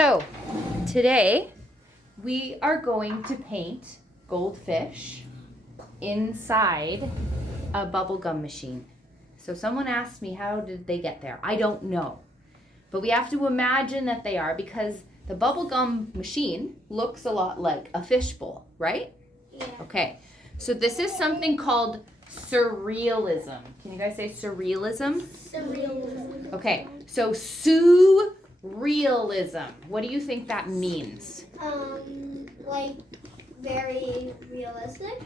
So, today we are going to paint Goldfish inside a bubblegum machine. So someone asked me, how did they get there? I don't know. But we have to imagine that they are, because the bubblegum machine looks a lot like a fishbowl, right? Yeah. Okay, so this is something called surrealism. Can you guys say surrealism? Surrealism. Okay, so surrealism. What do you think that means? Like very realistic.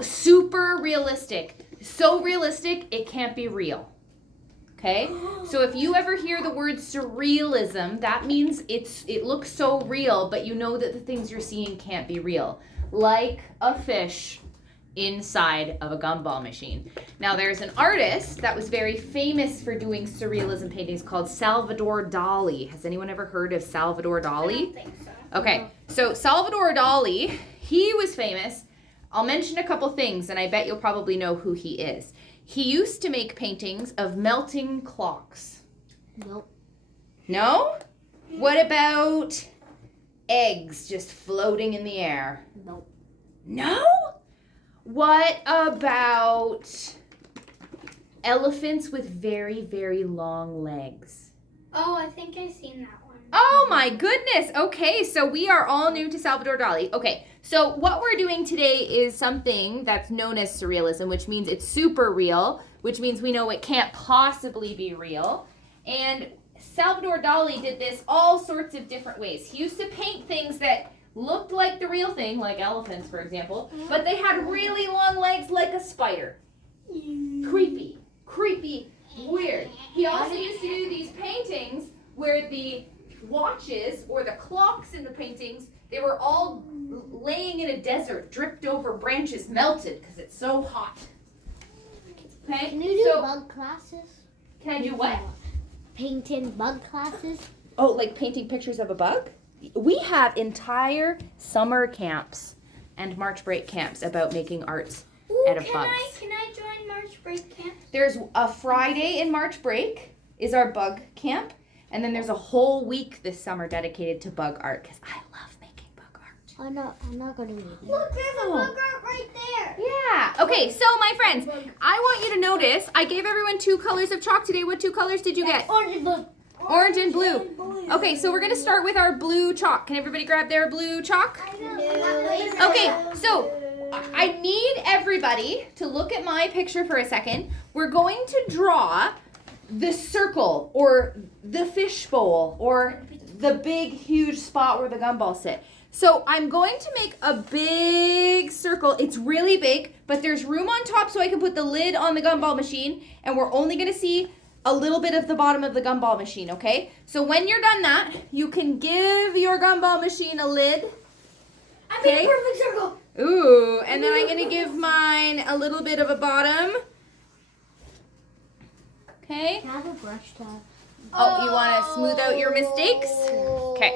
Super realistic. So realistic, it can't be real. Okay? So if you ever hear the word surrealism, that means it looks so real, but you know that the things you're seeing can't be real. Like a fish inside of a gumball machine. Now there's an artist that was very famous for doing surrealism paintings called Salvador Dali. Has anyone ever heard of Salvador Dali? I don't think so. Okay, so Salvador Dali, he was famous. I'll mention a couple things and I bet you'll probably know who he is. He used to make paintings of melting clocks. Nope. No? What about eggs just floating in the air? Nope. No? What about elephants with very, very long legs? Oh, I think I've seen that one. Oh my goodness. Okay, so we are all new to Salvador Dali. Okay, so what we're doing today is something that's known as surrealism, which means it's super real, which means we know it can't possibly be real. And Salvador Dali did this all sorts of different ways. He used to paint things that looked like the real thing, like elephants, for example, but they had really long legs like a spider. Creepy, weird. He also used to do these paintings where the watches or the clocks in the paintings, they were all laying in a desert, dripped over branches, melted because it's so hot. Okay? Can you do bug classes? Can I do what? Painting bug classes? Oh, like painting pictures of a bug? We have entire summer camps and March break camps about making arts out of bugs. Can I join March break camp? There's a Friday in March break is our bug camp, and then there's a whole week this summer dedicated to bug art because I love making bug art. I'm not gonna need it. Look, there's a bug art right there. Yeah. Okay, so my friends, I want you to notice I gave everyone 2 colors of chalk today. What 2 colors did you get? Orange and blue. Orange and blue. Okay, so we're going to start with our blue chalk. Can everybody grab their blue chalk? Okay, so I need everybody to look at my picture for a second. We're going to draw the circle or the fishbowl or the big, huge spot where the gumballs sit. So I'm going to make a big circle. It's really big, but there's room on top so I can put the lid on the gumball machine, and we're only going to see a little bit of the bottom of the gumball machine, okay? So when you're done that, you can give your gumball machine a lid. I made a perfect circle. Ooh, and then I'm gonna give mine a little bit of a bottom. Okay. Can I have a brush tag? Oh, you wanna smooth out your mistakes? Okay.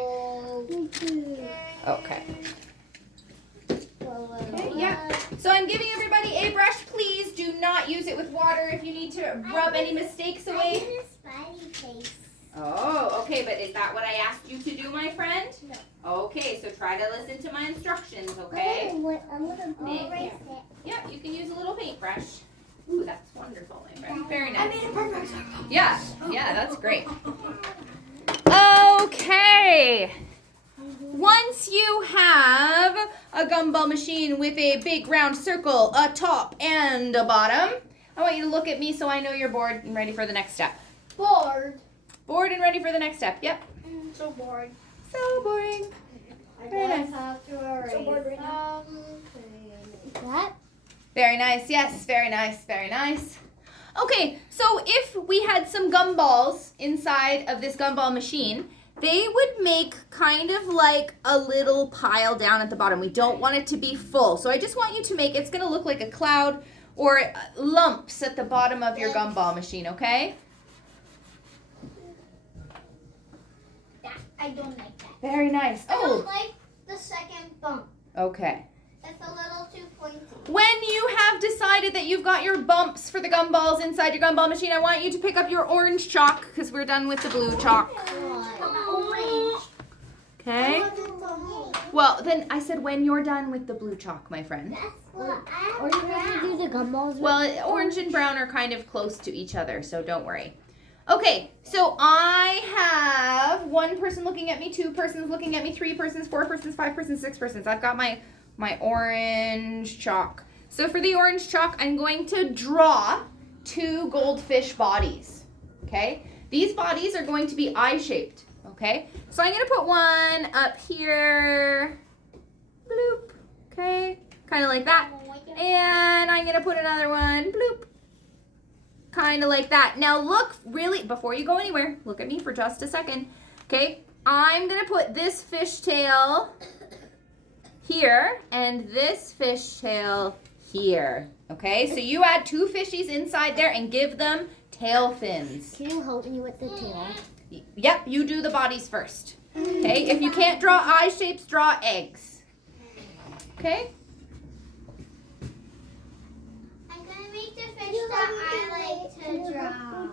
Okay. Okay, yeah. So I'm giving everybody a brush. Please do not use it with water if you need to rub any mistakes away. Oh, okay, but is that what I asked you to do, my friend? No. Okay, so try to listen to my instructions, okay? I'm gonna erase it. Yep, you can use a little paintbrush. Ooh, that's wonderful, my friend. Very I nice. made a perfect circle. Yeah, that's great. Okay. Once you have a gumball machine with a big round circle, a top and a bottom, I want you to look at me so I know you're bored and ready for the next step. Bored. Bored and ready for the next step. Yep. I'm so bored. So boring. Very nice. Have to erase that? Very nice. Yes, very nice. Very nice. Okay, so if we had some gumballs inside of this gumball machine, they would make kind of like a little pile down at the bottom. We don't want it to be full. So I just want you to make, it's going to look like a cloud or lumps at the bottom of your gumball machine, okay? I don't like that. Very nice. I don't Oh, like the second bump. okay. It's a little too pointy. When you have decided that you've got your bumps for the gumballs inside your gumball machine, I want you to pick up your orange chalk because we're done with the blue chalk. Orange. Well, then I said when you're done with the blue chalk, my friend. That's what I Or you have to do the gumballs. Well, orange and brown are kind of close to each other, so don't worry. Okay, so I have one person looking at me, two persons looking at me, three persons, four persons, five persons, six persons. I've got my orange chalk. So for the orange chalk, I'm going to draw 2 goldfish bodies, okay? These bodies are going to be eye-shaped, okay? So I'm going to put one up here, bloop, okay? Kind of like that. And I'm going to put another one, bloop, kind of like that. Now look, really, before you go anywhere, look at me for just a second, okay? I'm going to put this fishtail here and this fishtail here, okay? So you add 2 fishies inside there and give them tail fins. Can you help me with the tail? Yep, you do the bodies first, okay? If you can't draw eye shapes, draw eggs, okay? I'm gonna make the fish that I like to draw.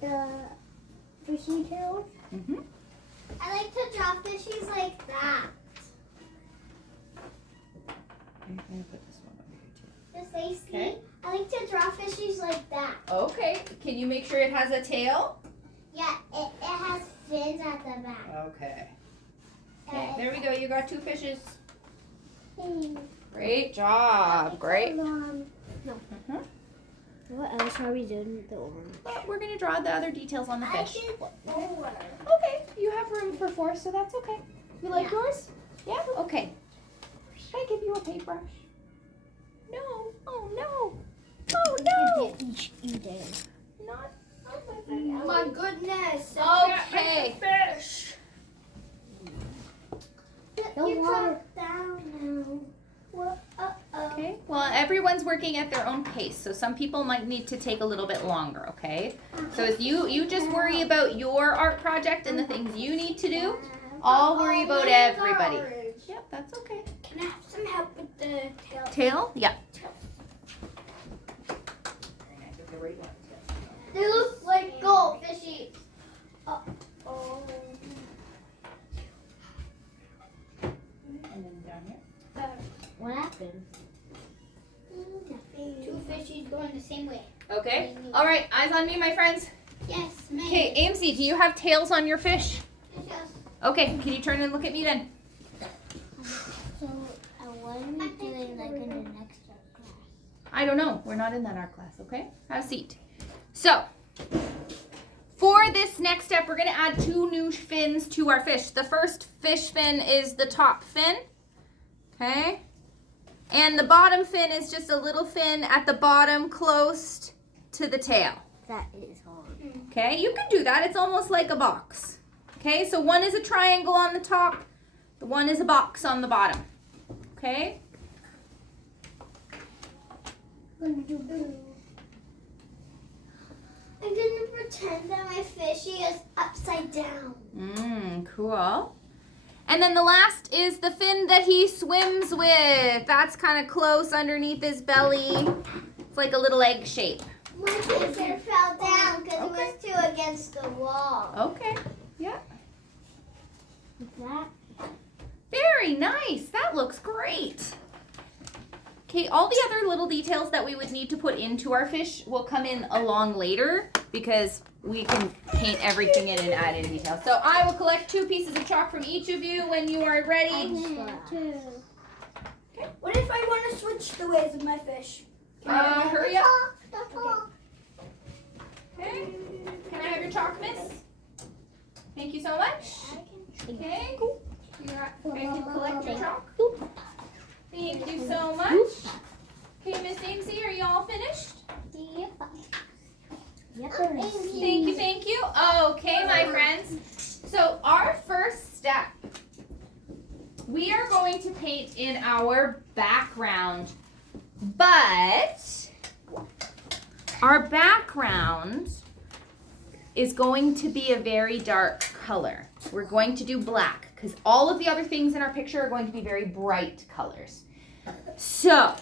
The fishy tails? Mm-hmm. I like to draw fishies like that. I'm gonna put this one over here too. Does they see? Okay. I like to draw fishies like that. Okay, can you make sure it has a tail? Yeah, it has fins at the back. Okay. Okay, there we go. You got 2 fishes. Great job. Great. No. Mhm. What else are we doing with the orange? Well, we're gonna draw the other details on the I fish. did 4. Okay, you have room for 4, so that's okay. You like Yeah. yours? Yeah. Okay. Should I give you a paintbrush? No. Oh no. Oh no. Each eating. Not my friend. My goodness. Okay. Fish. No You water. drop down now. What? Uh-oh. Okay. Well, everyone's working at their own pace, so some people might need to take a little bit longer. Okay. So as you just worry about your art project and the things you need to do. I'll worry about everybody. Yep, that's okay. Can I have some help with the tail? Tail? Yeah. They look like goldfishies. Uh-oh. And then down here. What happened? 2 fishies going the same way. Okay. All right. Eyes on me, my friends. Yes, ma'am. Okay, AMC, do you have tails on your fish? Yes. Okay. Can you turn and look at me then? So, what are we doing like in the next art class? I don't know. We're not in that art class. Okay. Have a seat. So, for this next step, we're going to add 2 new fins to our fish. The first fish fin is the top fin. Okay. And the bottom fin is just a little fin at the bottom close to the tail. That is hard. Okay. You can do that. It's almost like a box. Okay. So one is a triangle on the top. The one is a box on the bottom. Okay. I'm gonna pretend that my fishy is upside down. Cool. And then the last is the fin that he swims with. That's kind of close underneath his belly. It's like a little egg shape. My picture fell down because it was too against the wall. Okay. Yeah. That Very nice. That looks great. Okay, all the other little details that we would need to put into our fish will come in along later because we can paint everything in and add in details. So I will collect 2 pieces of chalk from each of you when you are ready. What if I want to switch the ways of my fish? Hurry up. Okay. Okay. Can I have your chalk, miss? Thank you so much. Okay. I can collect your chalk. Thank you so much. Okay, Miss Amesy, are you all finished? Yep. Thank you. Okay, my friends. So our first step, we are going to paint in our background, but our background is going to be a very dark color. We're going to do black because all of the other things in our picture are going to be very bright colors. So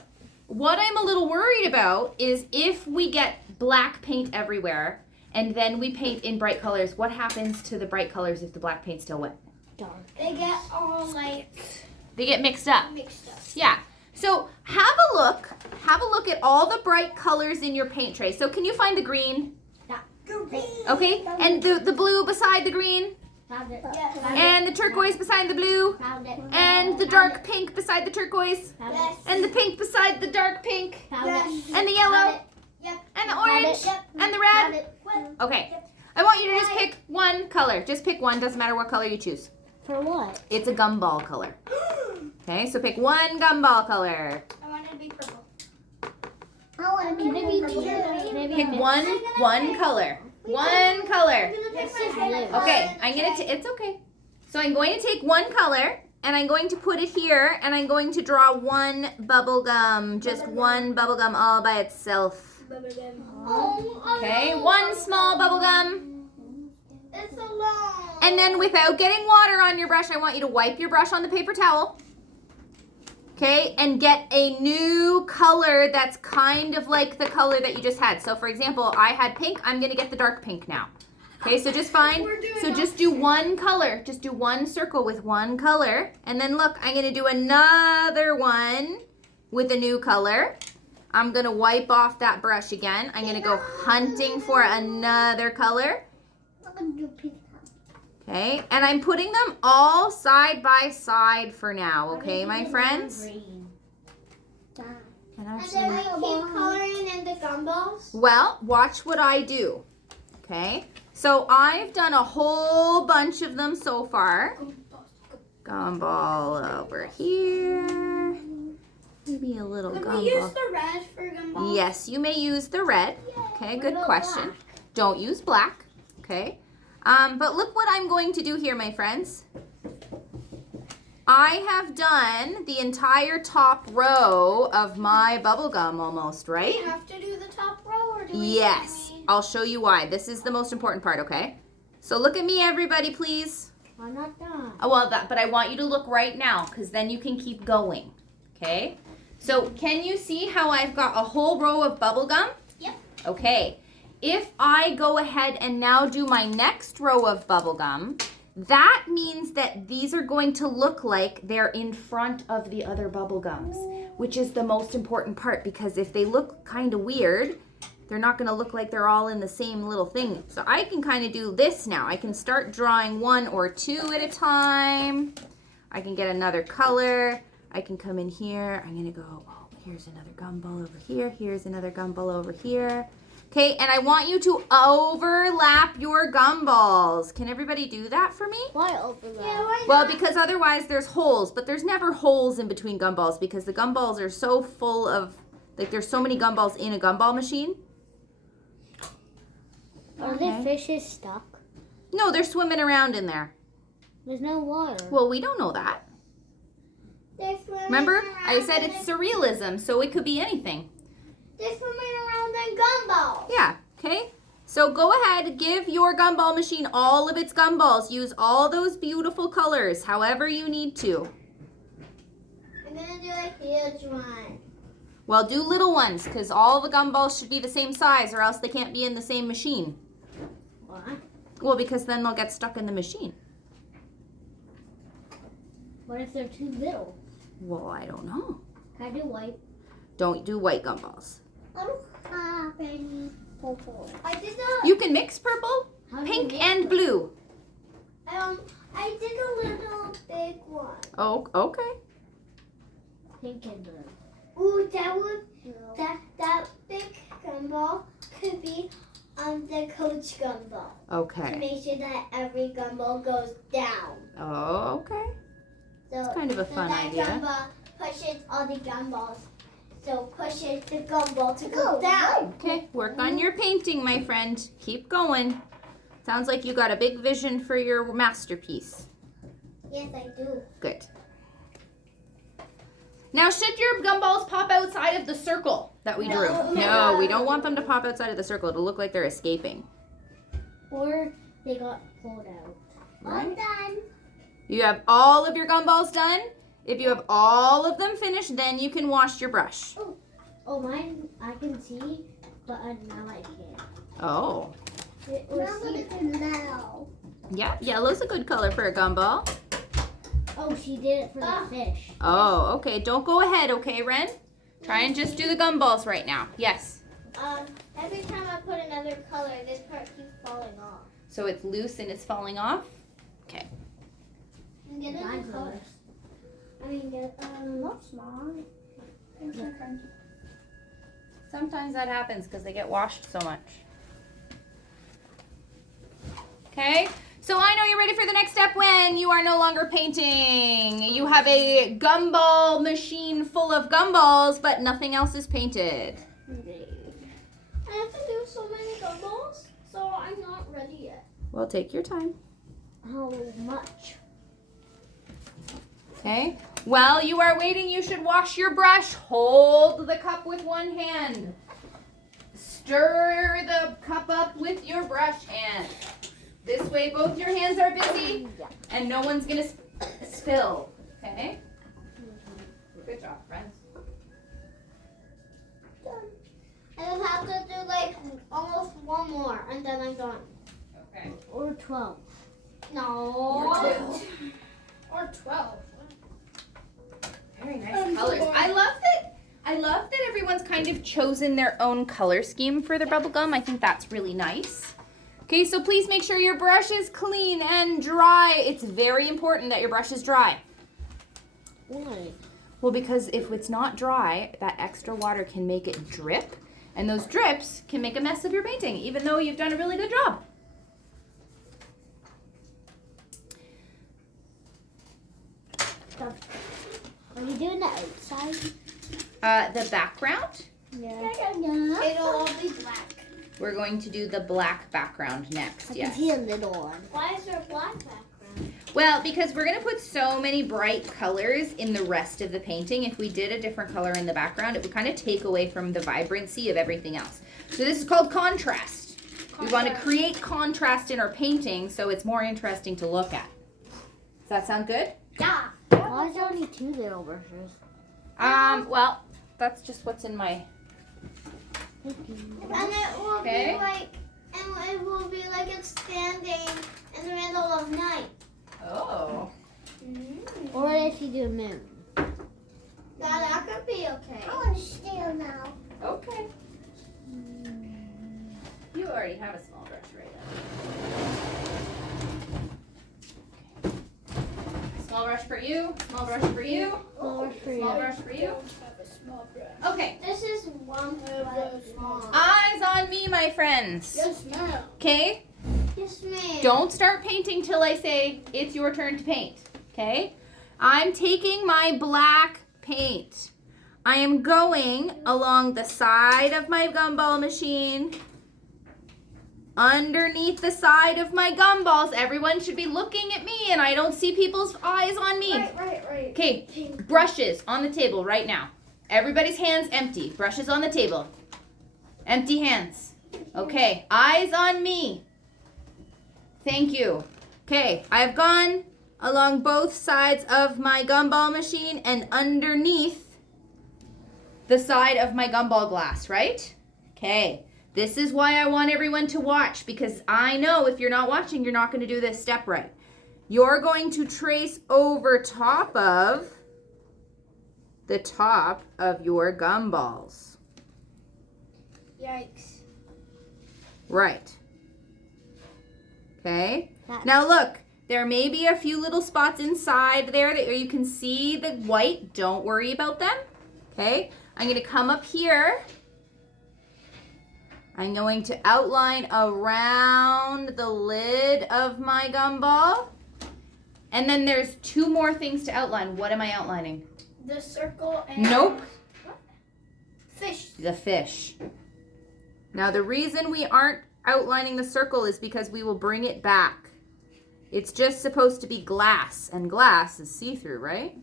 what I'm a little worried about is if we get black paint everywhere and then we paint in bright colors, what happens to the bright colors if the black paint's still wet? dark. They get all like They get mixed up. mixed up. Yeah. So have a look. Have a look at all the bright colors in your paint tray. So can you find the green? Green. Okay. And the blue beside the green? Found it. Yes. Found And the turquoise beside the blue? Found it. And the dark pink beside the turquoise? Found Yes. it. And the pink beside the dark pink? Found Yes. it. And the Found yellow? it. Yep. And the Found orange? it. Yep. And the Found red? it. Okay. I want you to just pick one color. Just pick one. Doesn't matter what color you choose. For what? It's a gumball color. Okay, so pick one gumball color. I want it to be purple. Can it be two? Can it be Pick mixed? one color. One color. I'm gonna This pick is my blue. favorite Okay, color. it's okay. So I'm going to take one color and I'm going to put it here and I'm going to draw one bubble gum, just one bubble gum all by itself. Okay, one small bubble gum. It's so long. And then without getting water on your brush, I want you to wipe your brush on the paper towel. Okay, and get a new color that's kind of like the color that you just had. So for example, I had pink, I'm gonna get the dark pink now. Okay, so just find, so just do one color. Just do one circle with one color. And then look, I'm gonna do another one with a new color. I'm gonna wipe off that brush again. I'm gonna go hunting for another color. Okay, and I'm putting them all side by side for now, okay, my friends? Green. And And actually, then we keep coloring in the gumballs. well, watch what I do, okay? So I've done a whole bunch of them so far. Gumball over here. Maybe a little Could we use gumball. the red for gumballs? Yes, you may use the red. Okay, good question. Don't use black, okay? But look what I'm going to do here, my friends. I have done the entire top row of my bubble gum almost, Do right? we have to do the top row or do we Yes, only- I'll show you why. This is the most important part, okay? So look at me, everybody, please. I'm not done. Oh, well, but I want you to look right now because then you can keep going, okay? So can you see how I've got a whole row of bubble gum? Yep. Okay. If I go ahead and now do my next row of bubble gum, that means that these are going to look like they're in front of the other bubble gums, which is the most important part because if they look kind of weird, they're not going to look like they're all in the same little thing. So I can kind of do this now. I can start drawing one or two at a time. I can get another color. I can come in here. I'm going to go, oh, here's another gumball over here. Here's another gumball over here. Okay, and I want you to overlap your gumballs. Can everybody do that for me? Why overlap? Yeah, why Well, not? because otherwise there's holes, but there's never holes in between gumballs because the gumballs are so full of, like there's so many gumballs in a gumball machine. Are Okay. the fishes stuck? No, they're swimming around in there. There's no water. Well, we don't know that. They're swimming Remember, around I said in it's the- surrealism, so it could be anything. They're swimming around in gumballs. Yeah, okay? So go ahead, give your gumball machine all of its gumballs. Use all those beautiful colors, however you need to. I'm gonna do a huge one. Well, do little ones, because all the gumballs should be the same size, or else they can't be in the same machine. Why? Well, because then they'll get stuck in the machine. What if they're too little? Well, I don't know. Can I do white? Don't do white gumballs. I don't have any purple. I did a You can mix purple, How do you pink, make and it? blue. I did a little big one. Oh, okay. Pink and blue. Ooh, that big gumball could be on the coach gumball to Okay. make sure that every gumball goes down. Oh, okay. So It's kind of a fun that idea. gumball pushes all the gumballs. So pushes the gumball to go down. Okay, work on your painting, my friend. Keep going. Sounds like you got a big vision for your masterpiece. Yes, I do. Good. Now, should your gumballs pop outside of the circle that we drew? No, we don't want them to pop outside of the circle. It'll look like they're escaping. Or they got pulled out. I'm done. You have all of your gumballs done? If you have all of them finished, then you can wash your brush. Oh, mine I can see, but now I can't. Oh. It was see- now. Yeah, yellow's a good color for a gumball. Oh, she did it for the fish. Oh, okay. Don't go ahead, okay, Ren? Try and just do the gumballs right now. Yes. Every time I put another color, this part keeps falling off. So it's loose and it's falling off? Okay. And get another color. I mean, get not small. Sometimes that happens because they get washed so much. Okay, so I know you're ready for the next step when you are no longer painting. You have a gumball machine full of gumballs, but nothing else is painted. I have to do so many gumballs, so I'm not ready yet. Well, take your time. How much? Okay, while you are waiting, you should wash your brush. Hold the cup with one hand. Stir the cup up with your brush hand. This way both your hands are busy and no one's gonna spill, okay? Good job, friends. Done. I just have to do like almost one more and then I'm done. Okay. Or 12. No. Or 12. Very nice colors. I love that everyone's kind of chosen their own color scheme for their bubble gum. I think that's really nice. Okay, so please make sure your brush is clean and dry. It's very important that your brush is dry. Why? Well, because if it's not dry, that extra water can make it drip, and those drips can make a mess of your painting, even though you've done a really good job. Are you doing the outside? The background, Yeah. It'll all be black. we're going to do the black background next, I can yes. see a little one. Why is there a black background? Well, because we're going to put so many bright colors in the rest of the painting. If we did a different color in the background, it would kind of take away from the vibrancy of everything else. So this is called contrast. We want to create contrast in our painting so it's more interesting to look at. Does that sound good? Yeah. Why is there only 2 little brushes? Well, that's just what's in my... And it will Okay. be like, and it will be like it's standing in the middle of night. Oh. Or if you do a moon. That could be okay. I want to steal now. Okay. You already have a small brush right now. Small brush for you, small brush for you, Small brush for small you. brush for you. Okay. This is one small. Eyes on me, my friends. Yes, ma'am. Okay? Yes, ma'am. Don't start painting till I say it's your turn to paint. Okay? I'm taking my black paint. I am going along the side of my gumball machine, underneath the side of my gumballs. Everyone should be looking at me and I don't see people's eyes on me. Right. Okay, brushes on the table right now. Everybody's hands empty. Brushes on the table. Empty hands. Okay, eyes on me. Thank you. Okay, I've gone along both sides of my gumball machine and underneath the side of my gumball glass, right? Okay, this is why I want everyone to watch, because I know if you're not watching, you're not going to do this step right. You're going to trace over top of the top of your gumballs. Yikes. Right. Okay. Now look, there may be a few little spots inside there that you can see the white. Don't worry about them. Okay. I'm going to come up here. I'm going to outline around the lid of my gumball. And then there's 2 more things to outline. What am I outlining? The circle and... Nope. What? Fish. The fish. Now the reason we aren't outlining the circle is because we will bring it back. It's just supposed to be glass, and glass is see-through, right?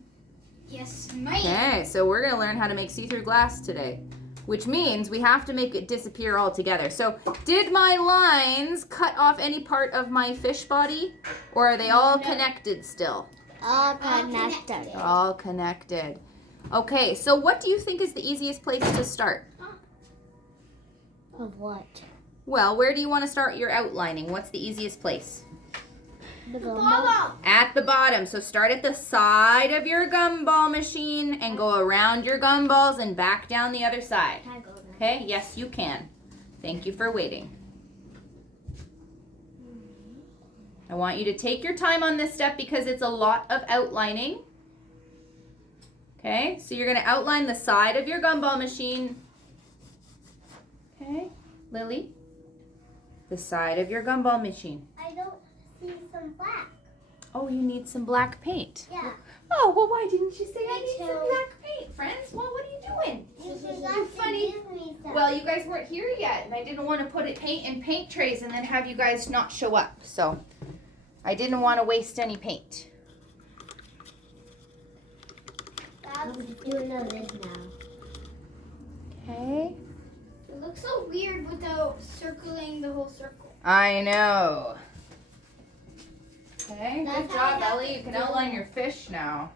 Yes, ma'am. Okay, so we're going to learn how to make see-through glass today, which means we have to make it disappear altogether. So did my lines cut off any part of my fish body, or are they all connected still? All connected. All connected. Okay, so what do you think is the easiest place to start? Of what? Well, where do you want to start your outlining? What's the easiest place? The gumball. Bottom. At the bottom. So start at the side of your gumball machine and go around your gumballs and back down the other side. Can I go now? Okay? Yes, you can. Thank you for waiting. I want you to take your time on this step because it's a lot of outlining. Okay? So you're going to outline the side of your gumball machine. Okay? Lily? The side of your gumball machine. I don't see some black. Oh, you need some black paint. Yeah. Oh, well, why didn't you say I Me need some too. black paint, friends? Well, what are you doing? You forgot funny. to give me some. Well, you guys weren't here yet, and I didn't want to put it paint in paint trays and then have you guys not show up. So I didn't want to waste any paint. I'm doing a lid now. Okay. It looks so weird without circling the whole circle. I know. Okay, That's good how job, you have Ellie. to You can do outline your fish now.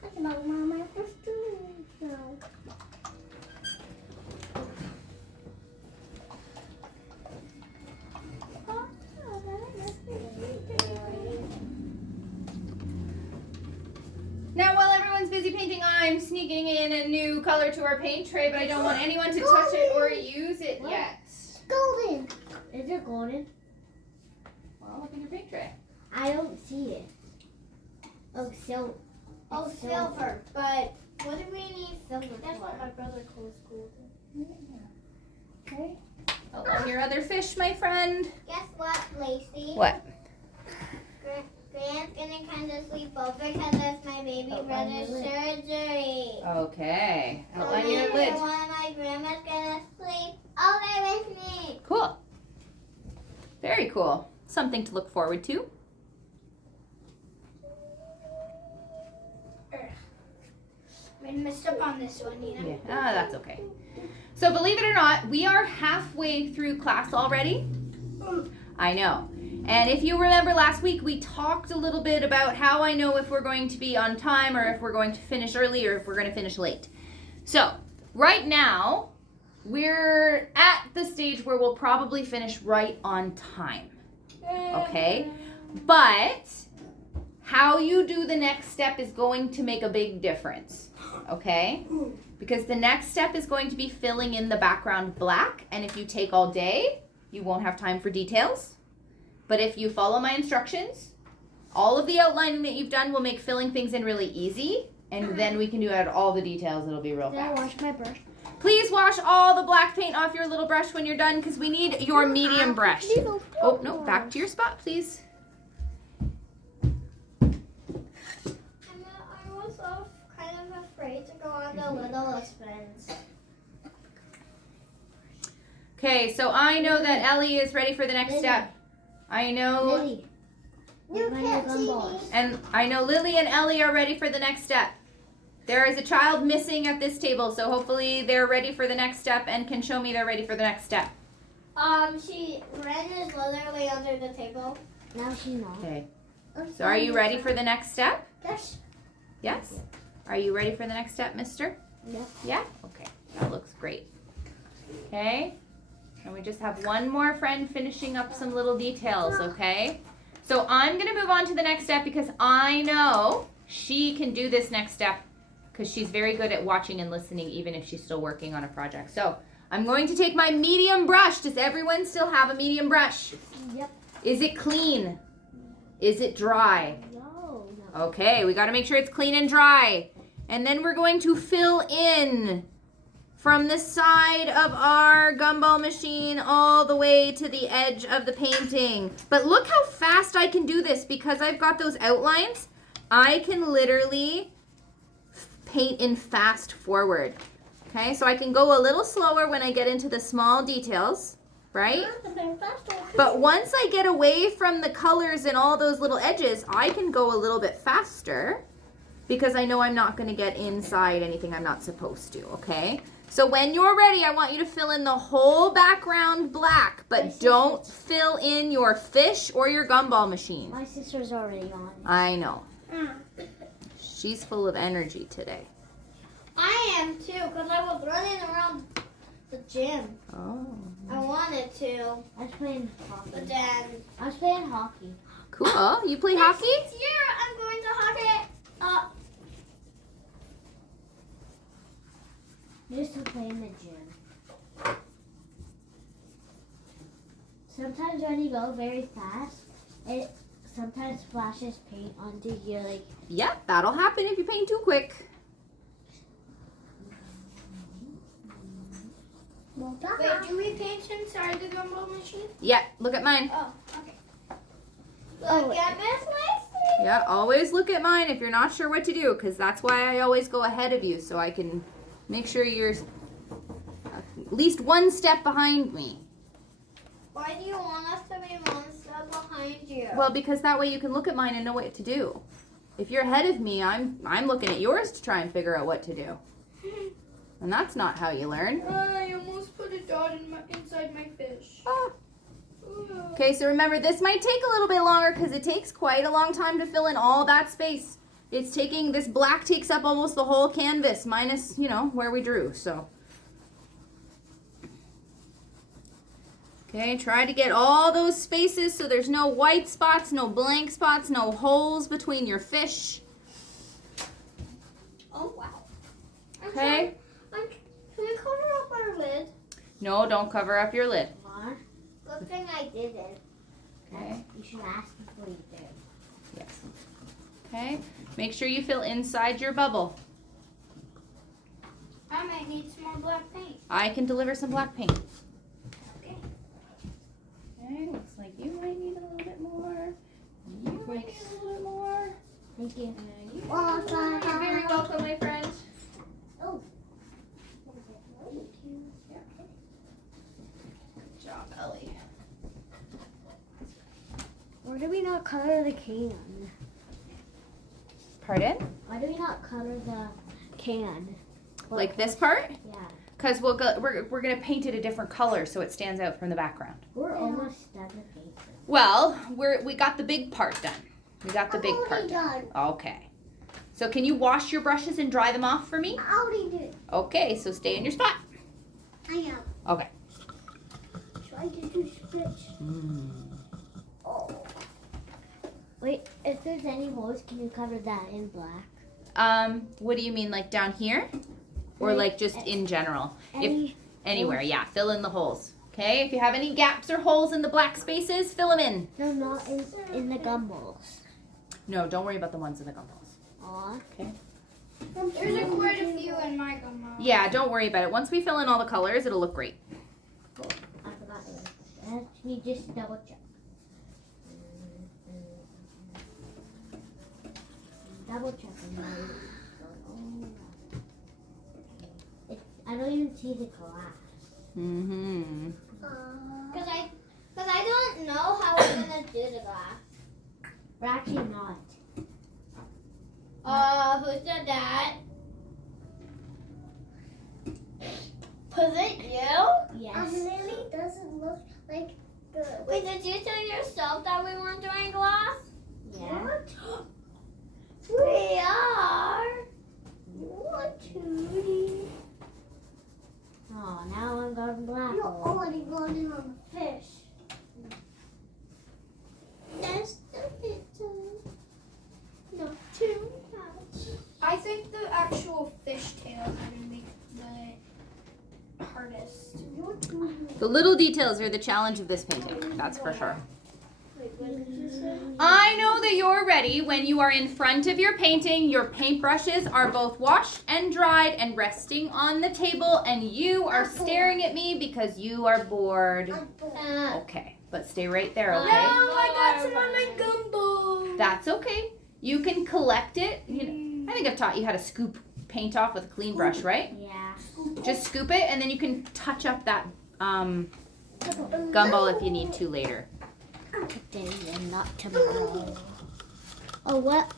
That's about my first now. Now, while everyone's busy painting, I'm sneaking in a new color to our paint tray, but I don't want anyone to touch it or use it yet. Golden. Is it golden? Well, look in your paint tray. I don't see it. Oh, so. Oh, it's silver. But what do we need silver for? That's what my brother calls golden. Okay. Outline your other fish, my friend. Guess what, Lacey? What? Grant's gonna kind of sleep over because it's my baby brother's surgery. Okay. So Outline your lid. one of my grandma's gonna sleep over with me. Cool. Very cool. Something to look forward to. I messed up on this one, you know. Yeah. Ah, that's okay. So believe it or not, we are halfway through class already. I know. And if you remember last week, we talked a little bit about how I know if we're going to be on time or if we're going to finish early or if we're going to finish late. So right now, we're at the stage where we'll probably finish right on time. Okay? But how you do the next step is going to make a big difference. Okay? Because the next step is going to be filling in the background black. And if you take all day, you won't have time for details. But if you follow my instructions, all of the outlining that you've done will make filling things in really easy. And then we can do out all the details. It'll be real Did I fast. wash my brush? Please wash all the black paint off your little brush when you're done because we need your medium brush. Oh, no, back to your spot, please. I was so kind of afraid to go on the littlest friends. Okay, so I know that Ellie is ready for the next step. I know, Lily. You my can't see gumballs. me. and I know Lily and Ellie are ready for the next step. There is a child missing at this table, so hopefully they're ready for the next step and can show me they're ready for the next step. Ren is literally under the table. Now she's not. Okay, so are you ready for the next step? Yes. Yes? Are you ready for the next step, mister? Yep. Yeah? Okay, that looks great. Okay, and we just have one more friend finishing up some little details, okay? So I'm gonna move on to the next step because I know she can do this next step because she's very good at watching and listening even if she's still working on a project. So I'm going to take my medium brush. Does everyone still have a medium brush? Yep. Is it clean? Is it dry? No. Okay, we gotta make sure it's clean and dry. And then we're going to fill in from the side of our gumball machine all the way to the edge of the painting. But look how fast I can do this because I've got those outlines. I can literally paint in fast forward. Okay, so I can go a little slower when I get into the small details, right? But once I get away from the colors and all those little edges, I can go a little bit faster because I know I'm not going to get inside anything I'm not supposed to, okay? So when you're ready, I want you to fill in the whole background black, but don't fill in your fish or your gumball machine. My sister's already on. I know. She's full of energy today. I am too, because I was running around the gym. Oh. I wanted to, I was playing hockey. but then I was playing hockey. Cool. You play hockey? Next year, I'm going to hockey. Just to play in the gym. Sometimes when you go very fast, it sometimes splashes paint onto your like. Yep, that'll happen if you paint too quick. Wait, do we paint inside the gumball machine? Yeah, look at mine. Oh, okay. Look at Miss Lacey. Yeah, always look at mine if you're not sure what to do, because that's why I always go ahead of you, so I can make sure you're at least one step behind me. Why do you want us to be one step behind you? Well, because that way you can look at mine and know what to do. If you're ahead of me, I'm looking at yours to try and figure out what to do. And that's not how you learn. I almost put a dot inside my fish. Ah. Okay, so remember, this might take a little bit longer because it takes quite a long time to fill in all that space. It's taking, this black takes up almost the whole canvas, minus, you know, where we drew, so. Okay, try to get all those spaces so there's no white spots, no blank spots, no holes between your fish. Oh, wow. Okay? Can we cover up our lid? No, don't cover up your lid. Good thing I didn't. Okay. You should ask before you do. Yes. Okay. Make sure you fill inside your bubble. I might need some more black paint. I can deliver some black paint. Okay. Okay, looks like you might need a little bit more. You might need a little bit more. Thank you. And you Oh, You're very welcome, my friend. Oh. Good job, Ellie. Why do we not color the can? Pardon? Why do we not color the can? Like this part? Yeah. Because we're gonna paint it a different color so it stands out from the background. We're almost done with painting. Well, we got the big part done. We got the big part done. Okay. So can you wash your brushes and dry them off for me? I already did. Okay, so stay in your spot. I am. Okay. Try to do switch. Oh. Wait, if there's any holes, can you cover that in black? What do you mean, like down here? Or like just in general? If anywhere, yeah, fill in the holes. Okay, if you have any gaps or holes in the black spaces, fill them in. No, not in the gumballs. No, don't worry about the ones in the gumballs. Aw. Okay. There's quite a few in my gumball. Yeah, don't worry about it. Once we fill in all the colors, it'll look great. Cool. I forgot to Can you just double check? Double check. I don't even see the glass. Mm-hmm. Cause I don't know how we're gonna do the glass. We're actually not. Who said that? Was it you? Yes. Lily doesn't look like the. Wait, did you tell yourself that we weren't doing glass? Yeah. What? We are. What, Tootie? Oh, now I'm going black. You're already going in on the fish. That's the pizza. Not too much. I think the actual fish tails are going to make the hardest. The little details are the challenge of this painting, that's for sure. Wait, what did you say? I know that you're ready when you are in front of your painting. Your paintbrushes are both washed and dried and resting on the table, and you are staring at me because you are bored. Okay, but stay right there, okay? No, I got some on my gumball. That's okay. You can collect it. I think I've taught you how to scoop paint off with a clean brush, right? Yeah. Just scoop it, and then you can touch up that gumball if you need to later. Today and not tomorrow. Oh, what?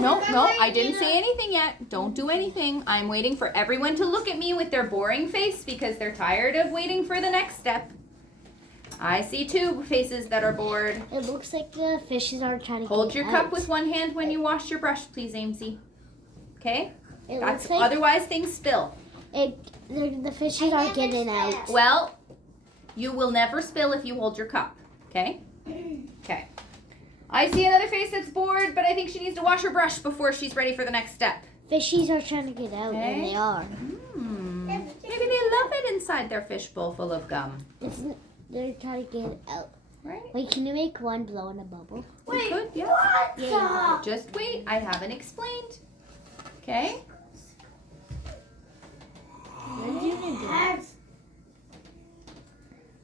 No, I didn't say anything yet. Don't do anything. I'm waiting for everyone to look at me with their boring face because they're tired of waiting for the next step. I see two faces that are bored. It looks like the fishes are trying to Hold get your out. cup with one hand when you wash your brush, please, Amesy. Okay? It That's looks like otherwise things spill. the fishes are getting out. Well, you will never spill if you hold your cup. Okay? Okay. I see another face that's bored, but I think she needs to wash her brush before she's ready for the next step. Fishies are trying to get out, and they are. Maybe they love it inside their fishbowl full of gum. They're trying to get out. Right? Wait, can you make one blow in a bubble? Wait, could, yeah. What? Yeah. Just wait, I haven't explained. Okay? What do you do?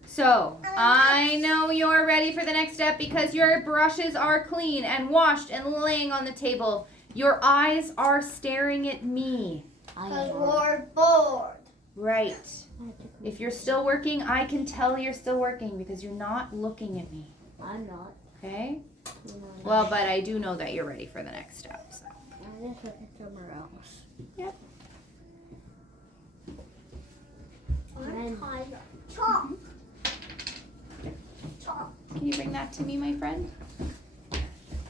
So, I know you're ready for the next step because your brushes are clean and washed and laying on the table. Your eyes are staring at me. Because we're bored. Right. If you're still working, I can tell you're still working because you're not looking at me. I'm not. Okay? Well, but I do know that you're ready for the next step. So. I'm just looking somewhere else. Yep. I'm tired. Chop. Chop. Can you bring that to me, my friend?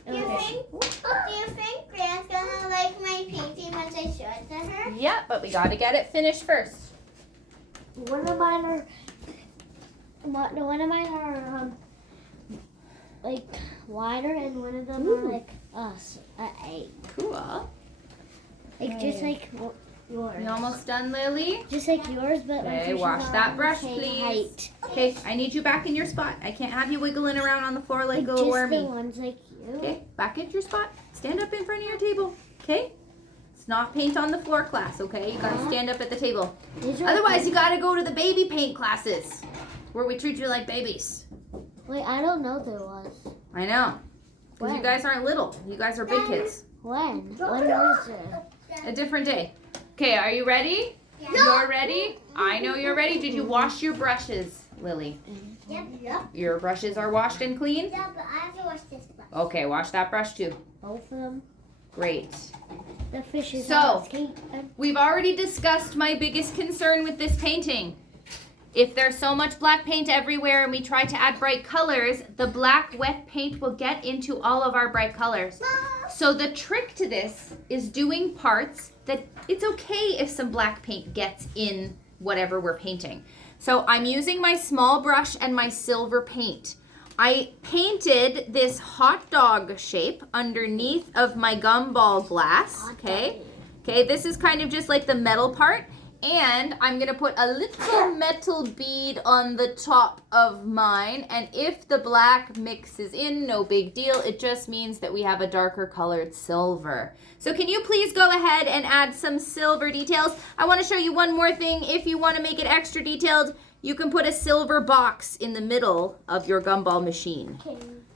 Do you think Grant's gonna like my painting once I show it to her? Yeah, but we gotta get it finished first. One of mine are like wider, and one of them are like us at 8. Cool. Like just like yours. You almost done, Lily? Just like yours, but Okay, like wash that brush, please. Height. Okay, I need you back in your spot. I can't have you wiggling around on the floor like a Just wormy. the ones like you. Okay, back at your spot. Stand up in front of your table. Okay? It's not paint on the floor class, okay? You gotta stand up at the table. Otherwise, you gotta go to the baby paint classes where we treat you like babies. Wait, I don't know there was. I know. Because you When? guys aren't little. You guys are big kids. When? When was it? A different day. Okay, are you ready? Yeah. You're ready? I know you're ready. Did you wash your brushes, Lily? Yep. Your brushes are washed and clean? Yeah, but I have to wash this brush. Okay, wash that brush too. Both of them. Great. The fish is So- on the skate. We've already discussed my biggest concern with this painting. If there's so much black paint everywhere and we try to add bright colors, the black wet paint will get into all of our bright colors. So the trick to this is doing parts that it's okay if some black paint gets in whatever we're painting. So I'm using my small brush and my silver paint. I painted this hot dog shape underneath of my gumball glass, okay? Okay, this is kind of just like the metal part. And I'm gonna put a little metal bead on the top of mine. And if the black mixes in, no big deal. It just means that we have a darker colored silver. So can you please go ahead and add some silver details? I wanna show you one more thing. If you wanna make it extra detailed, you can put a silver box in the middle of your gumball machine.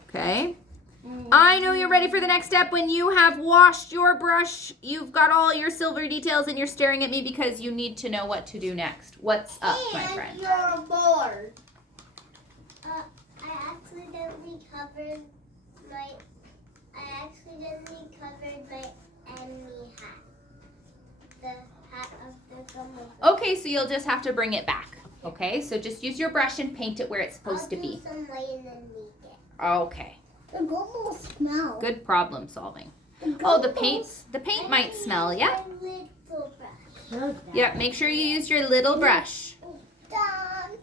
Okay? I know you're ready for the next step. When you have washed your brush, you've got all your silver details, and you're staring at me because you need to know what to do next. What's up, my friend? You're bored. I accidentally covered my enemy hat. The hat of the gumball. Okay, so you'll just have to bring it back. Okay, so just use your brush and paint it where it's supposed to I'll be. do some light underneath it. Okay, The gumball smell. good problem solving. Oh, the paint might smell, yeah? My little brush. Yeah, make sure you use your little brush. Done.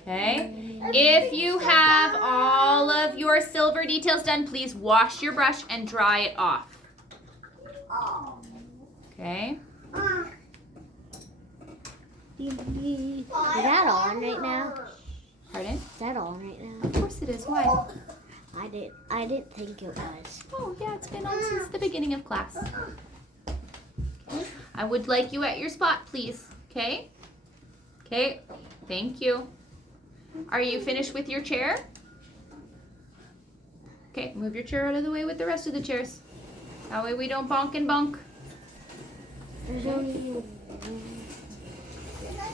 Okay. If you have all of your silver details done, please wash your brush and dry it off. Okay. Is that on right now? Pardon? Is that on right now? Of course it is. Why? I didn't think it was. Oh, yeah, it's been on since the beginning of class. I would like you at your spot, please. Okay? Okay. Thank you. Are you finished with your chair? Okay, move your chair out of the way with the rest of the chairs. That way we don't bonk and bunk. There's only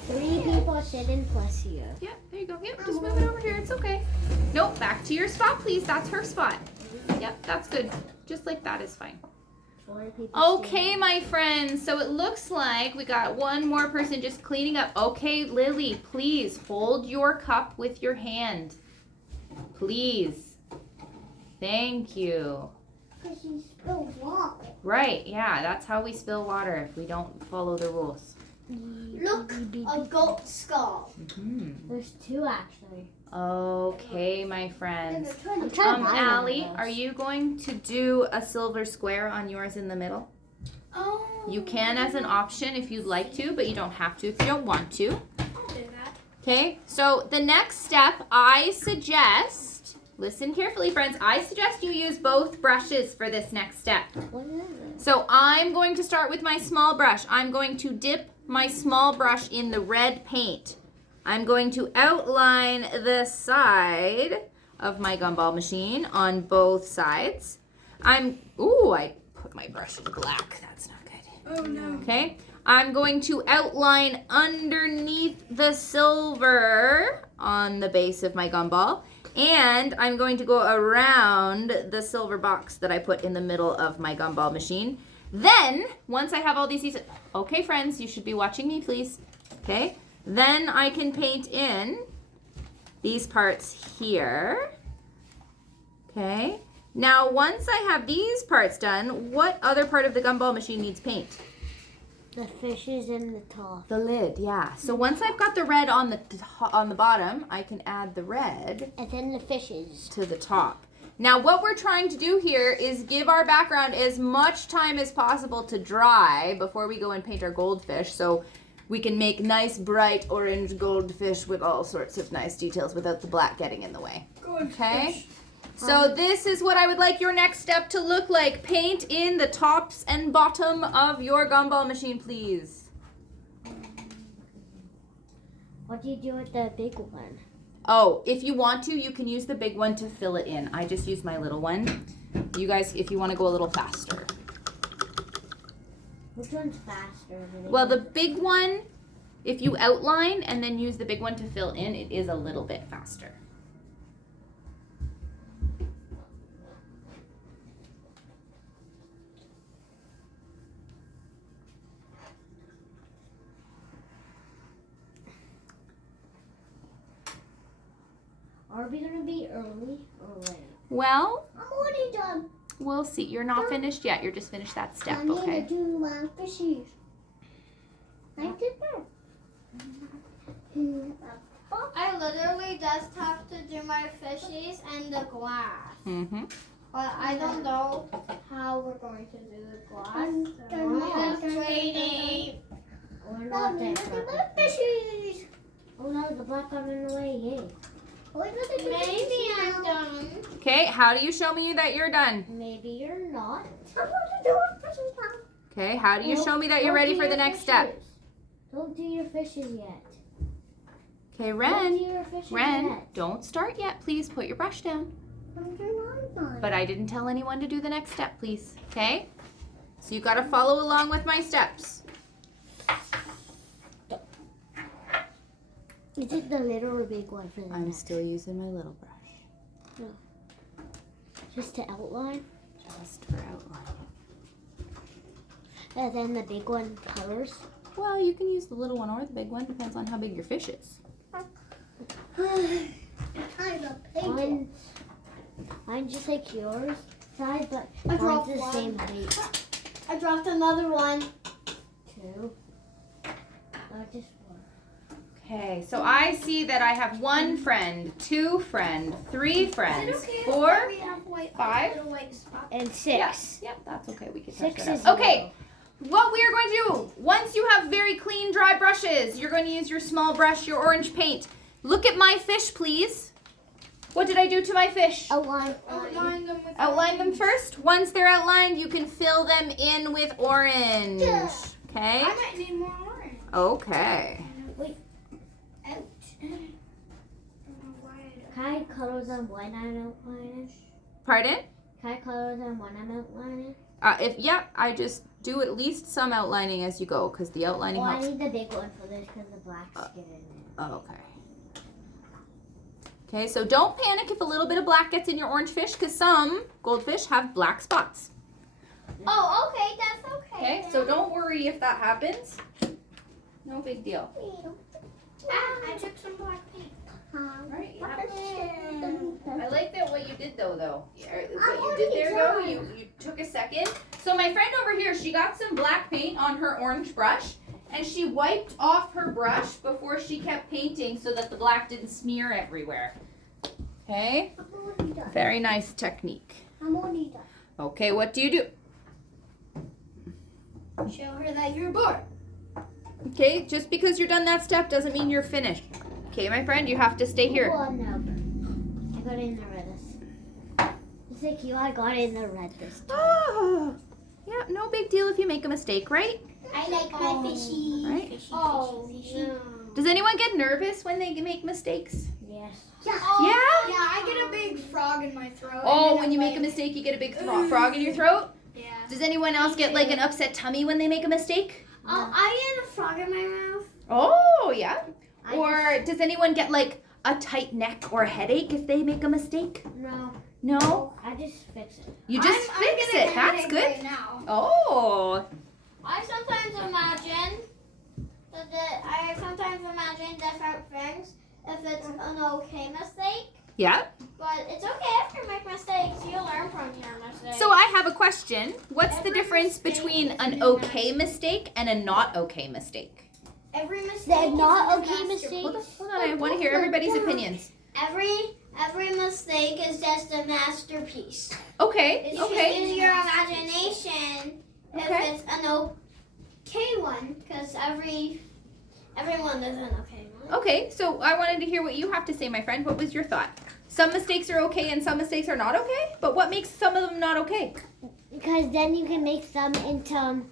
3 people sitting plus you. Yeah, there you go. Yep, just move it over here. It's okay. Nope, back to your spot, please. That's her spot. Yep, that's good. Just like that is fine. 4 people Okay, my friends. So it looks like we got one more person just cleaning up. Okay, Lily, please hold your cup with your hand. Please. Thank you. Because you spilled water. Right, yeah, that's how we spill water if we don't follow the rules. Look, a goat skull. Mm-hmm. There's 2 actually. Okay, my friends. I'm trying to buy one of Allie, those. are you going to do a silver square on yours in the middle? Oh. You can as an option if you'd like to, but you don't have to if you don't want to. I'll do that. Okay, so the next step, I suggest, listen carefully, friends, I suggest you use both brushes for this next step. What is it? So I'm going to start with my small brush. I'm going to dip my small brush in the red paint. I'm going to outline the side of my gumball machine on both sides. I put my brush in black. That's not good. Oh no. Okay. I'm going to outline underneath the silver on the base of my gumball. And I'm going to go around the silver box that I put in the middle of my gumball machine. Then, once I have all these, okay, friends, you should be watching me, please. Okay. Then I can paint in these parts here. Okay. Now, once I have these parts done, what other part of the gumball machine needs paint? The fish is in the top. The lid, yeah. So once I've got the red on the bottom, I can add the red And then the fishes. to the top. Now, what we're trying to do here is give our background as much time as possible to dry before we go and paint our goldfish. So we can make nice, bright orange goldfish with all sorts of nice details without the black getting in the way. Okay? So this is what I would like your next step to look like. Paint in the tops and bottom of your gumball machine, please. What do you do with the big one? Oh, if you want to, you can use the big one to fill it in. I just use my little one. You guys, if you want to go a little faster. Which one's faster? Well, the big one, if you outline and then use the big one to fill in, it is a little bit faster. Are we gonna be early or late? Well, I'm already done. we'll see. You're not finished yet. You're just finished that step, I need okay? to do one fishies. I did that. I literally just have to do my fishies and the glass. Mm-hmm. But I don't know how we're going to do the glass. I'm Just waiting. Or not I'm that doing black. my fishies. Oh no, the black got in the way, yay. Maybe I'm done. Okay, how do you show me that you're done? Maybe you're not. I'm going to do my fishies now. Okay, how do you show me that you're Don't ready do for the your next step? fishes. Don't do your fishes yet. Okay, Don't Ren, do your fishes Ren, yet. don't start yet. Please put your brush down. I'm doing mine. But I didn't tell anyone to do the next step, please. Okay? So you gotta follow along with my steps. Is it the little or big one for the I'm next? still using my little brush. Just to outline? Just for outline. And then the big one colors? Well, you can use the little one or the big one. Depends on how big your fish is. I'm a painter. Mine's just like yours size, but I mine's dropped the one. same height. I dropped another one. 2. Not just 1. Okay, so I see that I have 1 friend, 2 friend, 3 friends, Is it okay 4. if we have five? little white spots? And 6. Yes, yep, that's okay. We can touch 6 that is up. Okay, yellow. what we are going to do, once you have very clean, dry brushes, you're going to use your small brush, your orange paint. Look at my fish, please. What did I do to my fish? Outline. Outline them with Outline them first. Once they're outlined, you can fill them in with orange. Okay? I might need more orange. Okay. Ouch. Can I color them when I'm outlining? Pardon? Can I color them when I'm outlining? I just do at least some outlining as you go, because the outlining Well, I helps. need the big one for this because the black's getting in it. Oh, okay. Okay, so don't panic if a little bit of black gets in your orange fish, because some goldfish have black spots. Oh, okay, that's okay. Okay, so don't worry if that happens. No big deal. I took some black paint. Right, yeah. I I like that what you did though. What you did there though, you took a second. So my friend over here, she got some black paint on her orange brush and she wiped off her brush before she kept painting so that the black didn't smear everywhere. Okay? Very nice technique. I'm already done. Okay, what do you do? Show her that you're bored. Okay, just because you're done that step doesn't mean you're finished. Okay, my friend, you have to stay here. Oh, no. I got it in the red. Just like you, I got it in the red this time. Oh, yeah, no big deal if you make a mistake, right? I like my fishy. Right? Fishy, Oh, fishy. no. Does anyone get nervous when they make mistakes? Yes. Oh, Yeah? Yeah, I get a big frog in my throat. Oh, and when I'm you make a like, mistake, you get a big frog in your throat? Yeah. Does anyone else get like an upset tummy when they make a mistake? Oh, I get a frog in my mouth. Oh, yeah. Or does anyone get like a tight neck or headache if they make a mistake? No. No? I just fix it. You just I'm fix getting it. a That's headache good. Right now. Oh. I sometimes imagine different things if it's an okay mistake. Yeah. But it's okay if you make mistakes. You learn from your mistakes. So I have a question. What's the Every difference mistake between is an an okay mistake and a not okay mistake? Every mistake They're not is a okay masterpiece. mistakes. Hold on. I want to hear everybody's opinions. Every mistake is just a masterpiece. Okay. You Okay. can use your imagination Okay. if it's an okay one, because everyone is an okay one. Okay. So I wanted to hear what you have to say, my friend. What was your thought? Some mistakes are okay and some mistakes are not okay? But what makes some of them not okay? Because then you can make some into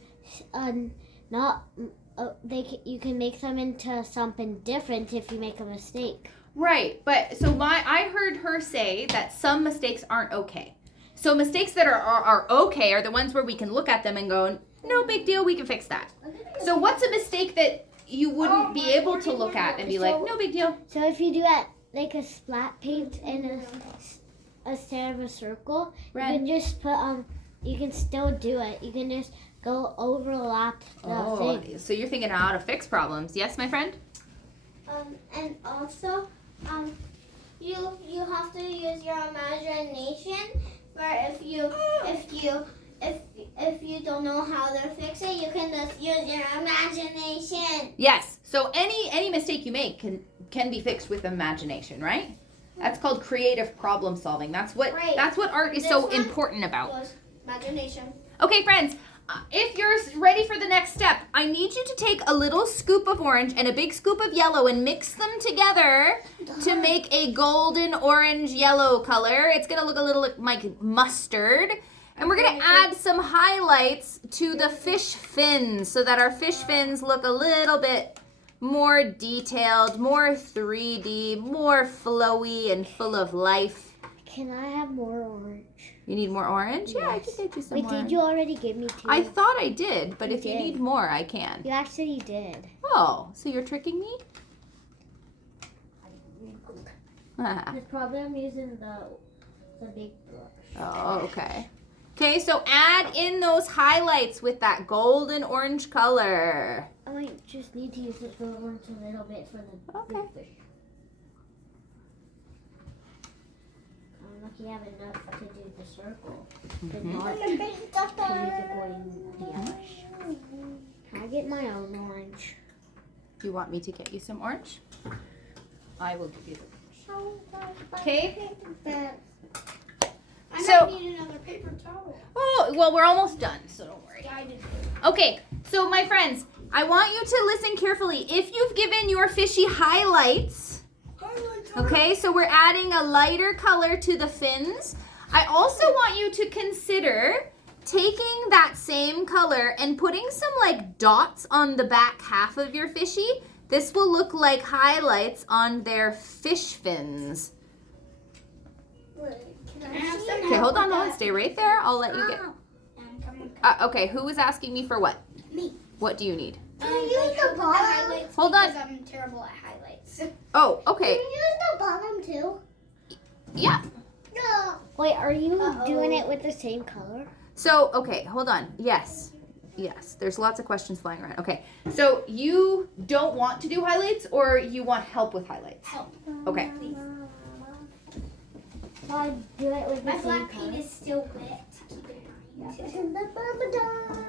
you can make them into something different if you make a mistake. Right, but so I heard her say that some mistakes aren't okay. So mistakes that are okay are the ones where we can look at them and go, no big deal, we can fix that. So what's a mistake that you wouldn't be able to look at and be like, no big deal? So if you do that like a splat paint in a center of a circle, you can just put you can still do it. You can just go overlap the thing. So you're thinking how to fix problems. Yes, my friend? And also, you have to use your imagination. Where if you don't know how to fix it, you can just use your imagination. Yes. So any mistake you make can be fixed with imagination, right? That's called creative problem solving. That's what art is so important about. Was imagination. Okay, friends, if you're ready for the next step, I need you to take a little scoop of orange and a big scoop of yellow and mix them together to make a golden orange yellow color. It's going to look a little like mustard. And we're going to add some highlights to the fish fins so that our fish fins look a little bit more detailed, more 3D, more flowy and full of life. Can I have more orange? You need more orange? Yeah, I can Yes. get you some Wait, more. did you already give me two? I thought I did, but You if you did. need more, I can. You actually did. Oh, so you're tricking me? The problem I'm using the big brush. Oh, okay. Okay, so add in those highlights with that golden orange color. I might just need to use the orange a little bit for the Okay. big fish. I'm lucky I have enough to do the circle. But not to use the golden yellowish. Can I get my own orange? Do you want me to get you some orange? I will give you the orange. Okay. I So- might need another paper towel. Oh, well, we're almost done, so don't worry. Yeah, I did. Okay, so my friends, I want you to listen carefully. If you've given your fishy highlights, okay, so we're adding a lighter color to the fins. I also want you to consider taking that same color and putting some like dots on the back half of your fishy. This will look like highlights on their fish fins. Okay, hold on, stay right there. I'll let you get. Okay, who was asking me for what? Me. What do you need? use the bottom? Hold on. Because I'm terrible at highlights. Oh, Can okay. you use the bottom too? Yeah. No. Wait, are you doing it with the same color? So, okay, hold on. Yes. Yes. There's lots of questions flying around. Okay. So, you don't want to do highlights or you want help with highlights? Help. Okay. So I do it with the My same black color. paint is still wet. Keep in mind.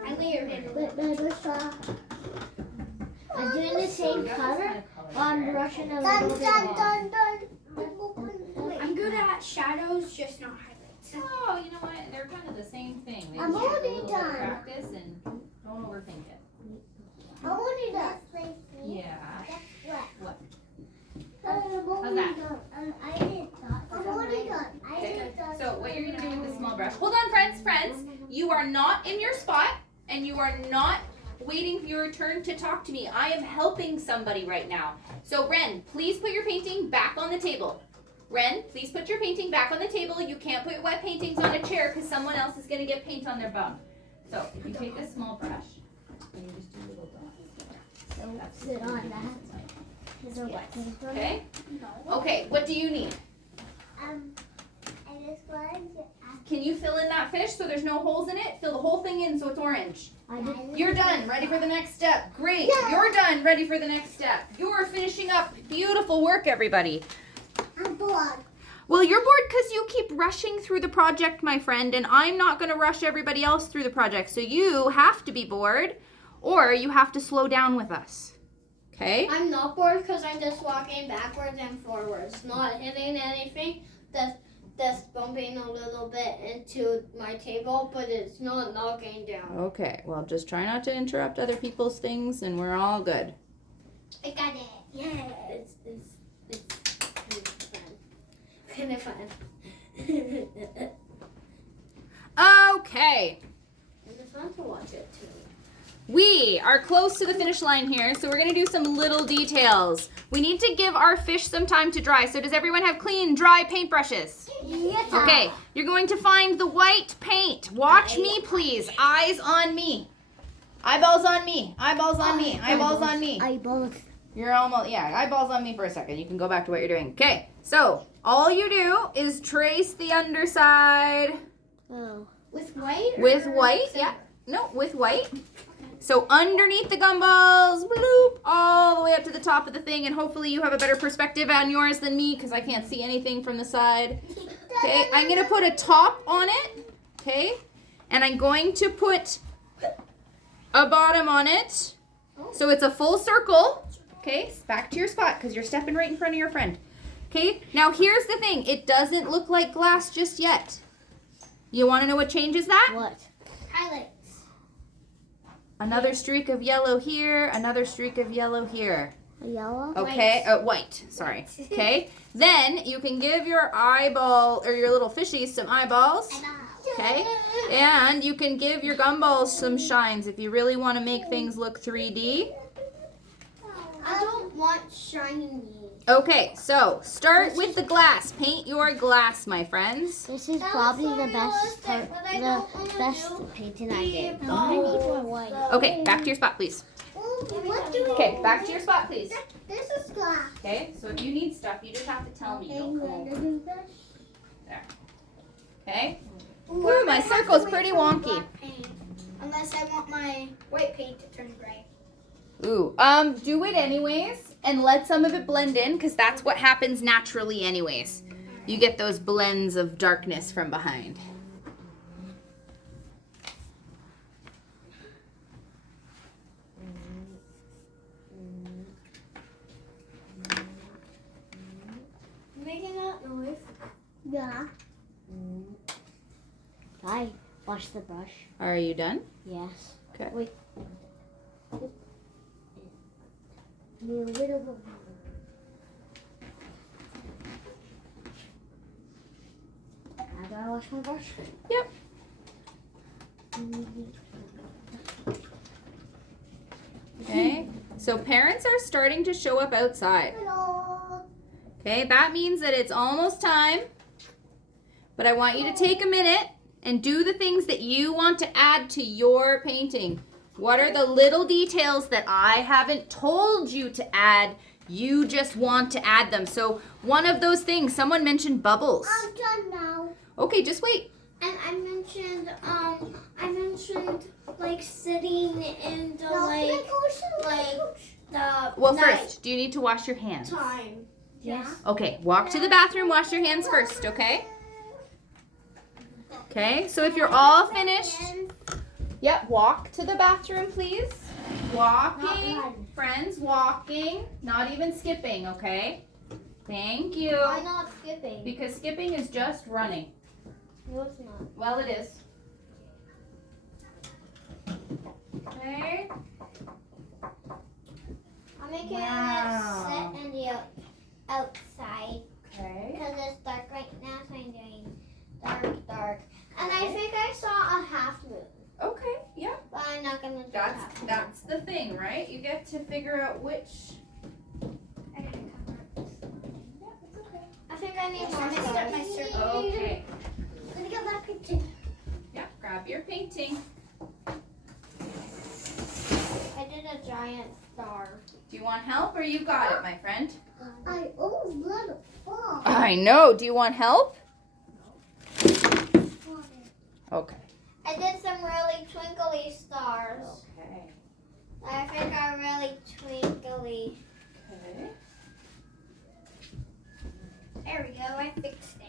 I layered it a little. I'm doing the same color, or I'm brushing a little bit more. I'm good at shadows, just not highlights. Oh, you know what? They're kind of the same thing. They I'm just need a already little bit of done. practice and don't overthink it. I want it up. Yeah. What? How's that? I did that. I'm already done. I Okay. did that. So what you're gonna do with the small brush? Hold on, friends. You are not in your spot, and you are not waiting for your turn to talk to me. I am helping somebody right now. So Ren, please put your painting back on the table. Ren, please put your painting back on the table. You can't put wet paintings on a chair because someone else is gonna get paint on their bum. So if you take this small brush and you just do little dots. That's Sit on that. Okay? Okay, what do you need? I just wanted to ask. Can you fill in that fish so there's no holes in it? Fill the whole thing in so it's orange. You're done. Ready for the next step. Great. Yeah. You're done. Ready for the next step. You're finishing up. Beautiful work, everybody. I'm bored. Well, you're bored because you keep rushing through the project, my friend, and I'm not going to rush everybody else through the project. So you have to be bored or you have to slow down with us. Okay? I'm not bored because I'm just walking backwards and forwards, not hitting anything. That's bumping a little bit into my table, but it's not knocking down. Okay. Well, just try not to interrupt other people's things and we're all good. I got it. Yeah, it's fun. Kind of fun. Okay. And it's fun to watch it too. We are close to the finish line here, so we're going to do some little details. We need to give our fish some time to dry. So does everyone have clean, dry paintbrushes? Yes. Okay, you're going to find the white paint. Watch me, please. Eyes on me. Eyeballs on me. Eyeballs on me. Eyeballs on me. Eyeballs. You're almost, yeah, eyeballs on me for a second. You can go back to what you're doing. Okay, so all you do is trace the underside Oh. With white? with white. Yeah, no, with white. So underneath the gumballs, bloop, all the way up to the top of the thing, and hopefully you have a better perspective on yours than me because I can't see anything from the side. Okay, I'm going to put a top on it, okay, and I'm going to put a bottom on it, so it's a full circle, okay, back to your spot because you're stepping right in front of your friend. Okay, now here's the thing, it doesn't look like glass just yet. You want to know what changes that? What? Highlights. Another streak of yellow here, another streak of yellow here. A yellow? Okay, white, sorry. Okay, then you can give your eyeball, or your little fishies some eyeballs. Okay, and you can give your gumballs some shines if you really want to make things look 3D. I don't want shiny. Okay, so start with the glass. Paint your glass, my friends. This is probably the best part, the best painting I did. I need more white. Okay, back to your spot, please. What do we Okay, back to your spot, please. This is glass. Okay, so if you need stuff, you just have to tell me. Don't come over. Okay? Ooh, my circle's pretty wonky. Unless I want my white paint to turn gray. Ooh, do it anyways and let some of it blend in because that's what happens naturally anyways. You get those blends of darkness from behind. Making that noise. Yeah. I wash the brush. Are you done? Yes. Okay. Wait. A little bit. I gotta wash my brush. Yep. Okay. So parents are starting to show up outside. Hello. Okay, that means that it's almost time. But I want you to take a minute and do the things that you want to add to your painting. What are the little details that I haven't told you to add? You just want to add them. So one of those things, someone mentioned bubbles. I'm done now. Okay, just wait. And I mentioned like sitting in the the Well, night first, do you need to wash your hands? time. Yes. Okay, walk to the bathroom, wash your hands first, okay? Okay, so if you're all finished, yep, walk to the bathroom, please. Walking. Not run. Friends, walking. Not even skipping, okay? Thank you. Why not skipping? Because skipping is just running. No, it's not. Well, it is. Okay. I'm making Wow. it sit in the outside Okay. because it's dark right now, so I'm doing dark. And I think I saw a half moon, Okay. Yeah. but I'm not gonna do half moon. That's the thing, right? You get to figure out which. I gotta cover up this. Yeah, it's okay. I think I need I'm more gonna start my stars. circle. Okay. Let me get that picture. Yeah. Grab your painting. I did a giant star. Do you want help or you got it, my friend? I almost let it fall. I know. Do you want help? Okay. I did some really twinkly stars. Okay. I think are really twinkly. Okay. There we go. I fixed it.